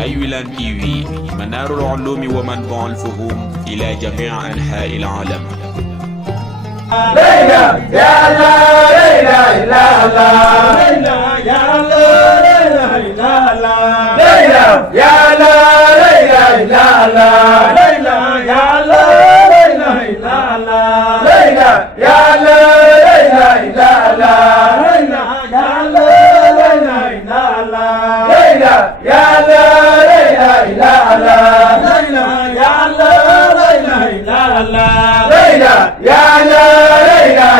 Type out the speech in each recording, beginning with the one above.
باي ويلان تي في، منار العلوم ومنبع الفهوم إلى جميع أنحاء العالم. ليلى يا الله ليلى إلا الله ليلى يا الله ليلى إلا الله ليلى يا الله ليلى إلا الله ليلى يا الله ليلى إلا الله ليلى يا الله ليلى إلا الله ليلى يا الله ليلى إلا الله ليلى يا الله ليلى إلا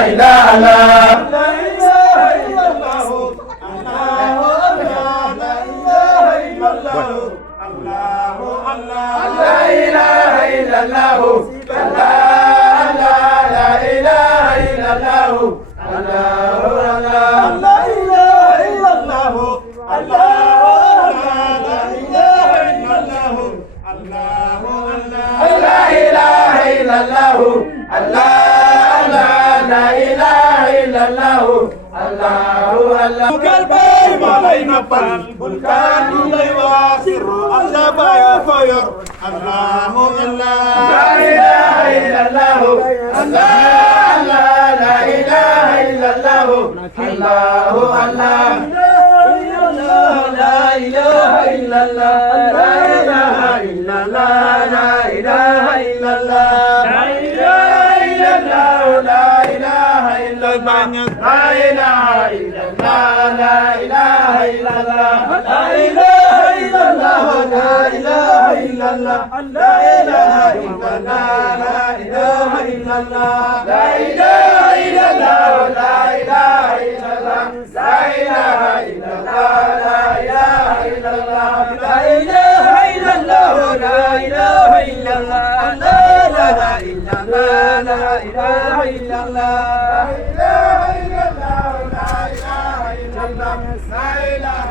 الله ليلى يا الله ليلى إلا الله ليلى يا الله لا إله إلا الله قلبي علينا فان بلكان لي واسر الله بايا فير الله لا اله الا الله الله لا اله الا الله الله الله لا اله الا الله لا اله الا الله لا اله الا الله لا اله الا الله لا اله الا الله لا اله الا الله لا اله الا الله لا اله الا الله لا اله الا الله لا اله الا الله لا اله الا الله لا اله الا الله لا اله الا الله لا اله الا الله لا اله الا الله لا اله الا الله لا اله الا الله لا اله الا الله لا اله الا الله لا إله إلا الله لا إله إلا الله لا إله إلا الله لا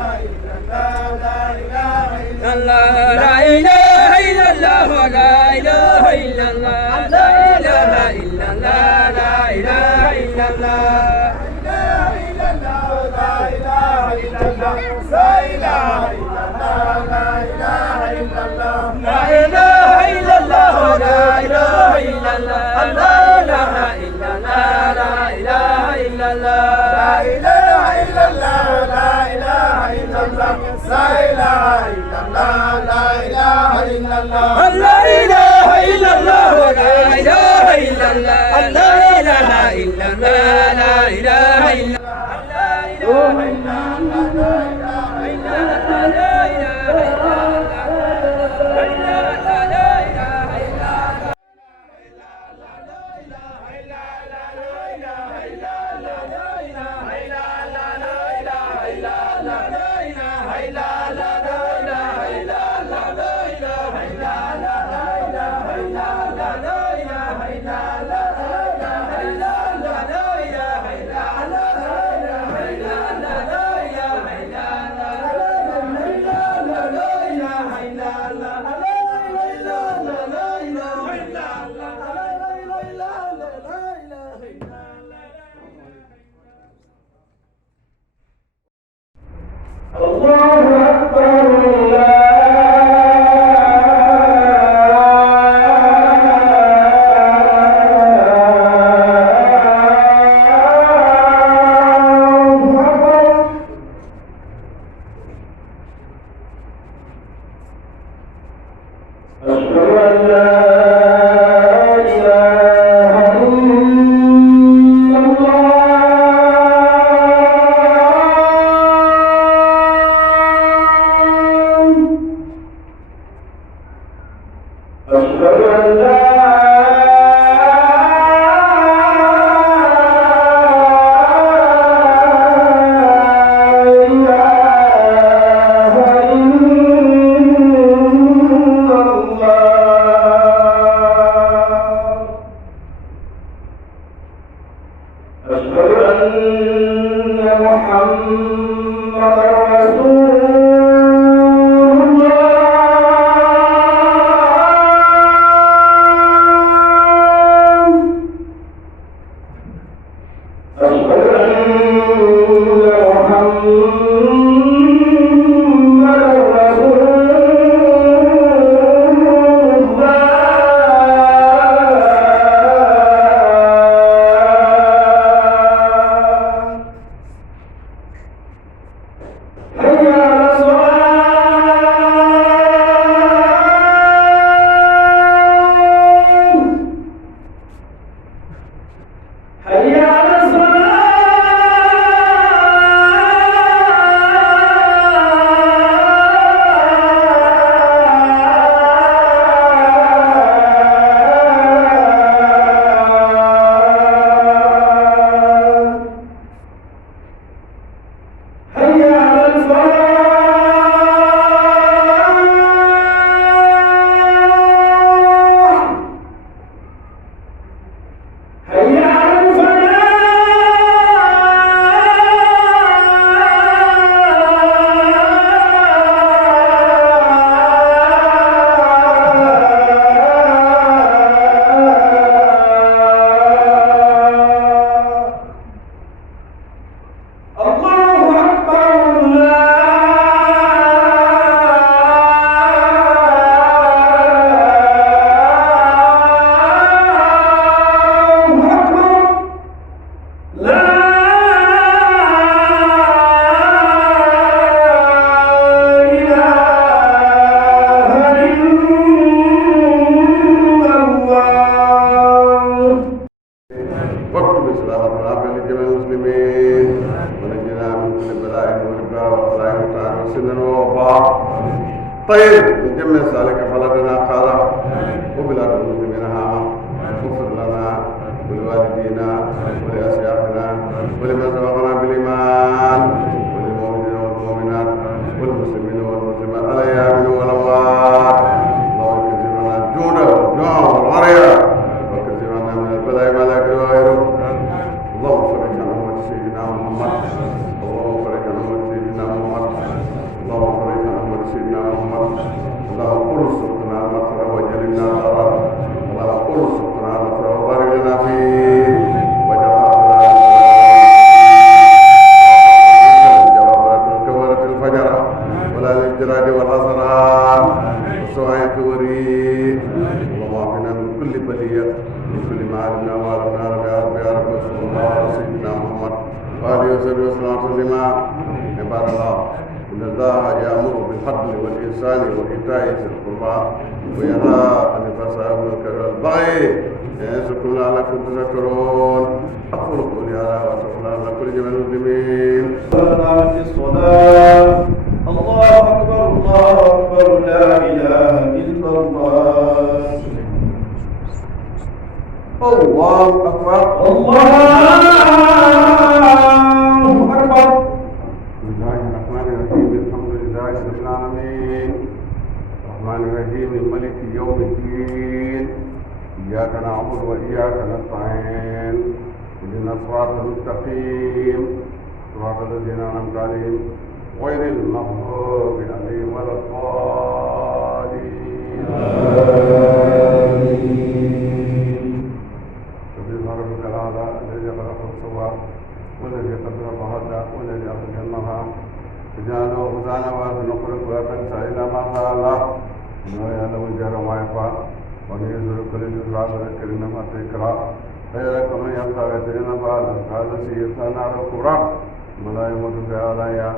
إله إلا الله لا إله إلا الله لا إله إلا الله لا إله إلا الله لا إله إلا الله لا إله إلا الله لا إله إلا الله لا إله إلا الله لا إله إلا الله لا إله إلا الله لا إله إلا الله لا إله إلا الله لا إله إلا الله لا إله إلا الله لا إله إلا الله لا إله إلا الله وسنا ووفاء طيب من جمع سالك بلدنا قارا وبلاد المسلمين هاما اغفر لنا ولوالدينا ولأشياخنا ولمن سبقنا بالإيمان وللمؤمنين والمؤمنات والمسلمين والمسلمات الأحياء منهم والأموات اللهم كثرنا الجود والجوع والعريا وكثرنا من البلاء ما لا يكره غيره اللهم فرج عن أمة سيدنا محمد اللهم فرج عن أمة سيدنا محمد اللهم فرج عن أمة سيدنا محمد اللهم ارزقنا نصر وجلنا ضرر اللهم ارزقنا نصر وبارك لنا فيه وجعل كبرت الفجر ولا للجراد والأسرار والسوء وريد اللهم اعفنا من كل بلية من كل ما علمنا وعلمنا يا رب صلى الله على سيدنا محمد وآله وصحبه وسلم تسليما عباد الله إن الله يأمر بالعدل والإحسان وإيتاء ذي القربى وينهى عن الفحشاء والمنكر والبغي يعظكم لعلكم تذكرون أقول قولي هذا وأستغفر الله لكل جميع المسلمين. الصلاة الله أكبر الله أكبر لا إله إلا الله. الله أكبر الله أكبر. بسم الله الرحمن الرحيم الحمد لله رب العالمين الرحمن الرحيم مالك يوم الدين إياك نعبد وإياك نستعين اهدنا الصراط المستقيم صراط الذين أنعمت عليهم غير المغضوب عليهم ولا الضالين سبحان ربك الأعلى الذي خلق فسوى والذي قدر فهدى والذي أخرج المرعى فجعله غثاء ونخرج ولا تنسى إلا ما شاء الله إنه يعلم الجهر وما يخفى وننزلك لليسرى فذكر إنما تذكرى فيذكر من يخشى ويتجنبها هذا سيئة نار الكبرى ولا يموت فيها ولا يحيى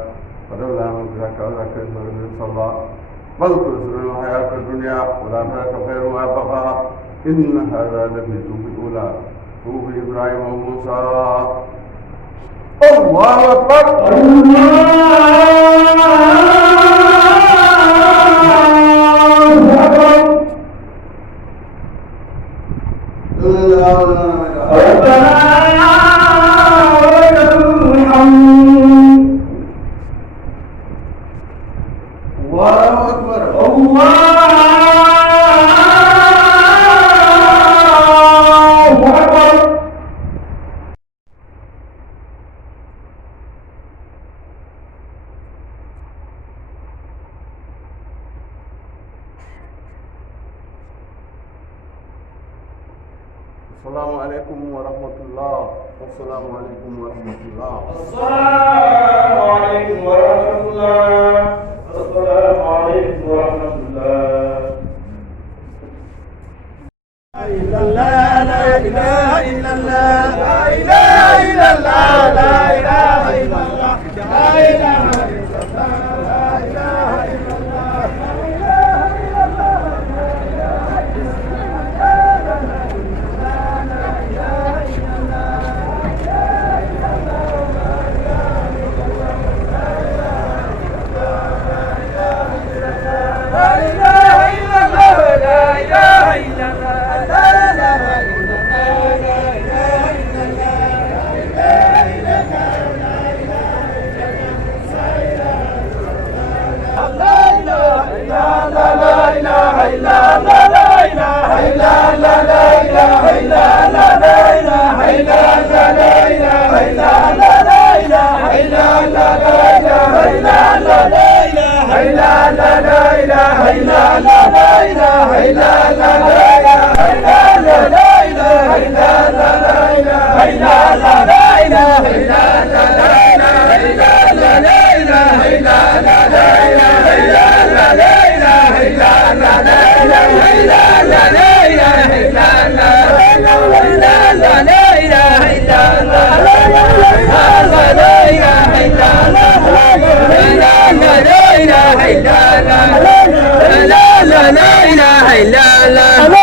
فلولا من ذاك وذاك النبي صلى الله بل تؤثرون الحياة الدنيا والآخرة خير وأبقى إن هذا لفي صحف الأولى صحف إبراهيم وموسى. الله أكبر. الله أكبر. السلام عليكم ورحمة الله. السلام عليكم ورحمة الله. السلام عليكم ورحمة الله. السلام عليكم ورحمة الله. لا إله إلا الله لا إله إلا الله لا إله إلا الله لا إله إلا الله لا إله إلا الله لا إله إلا الله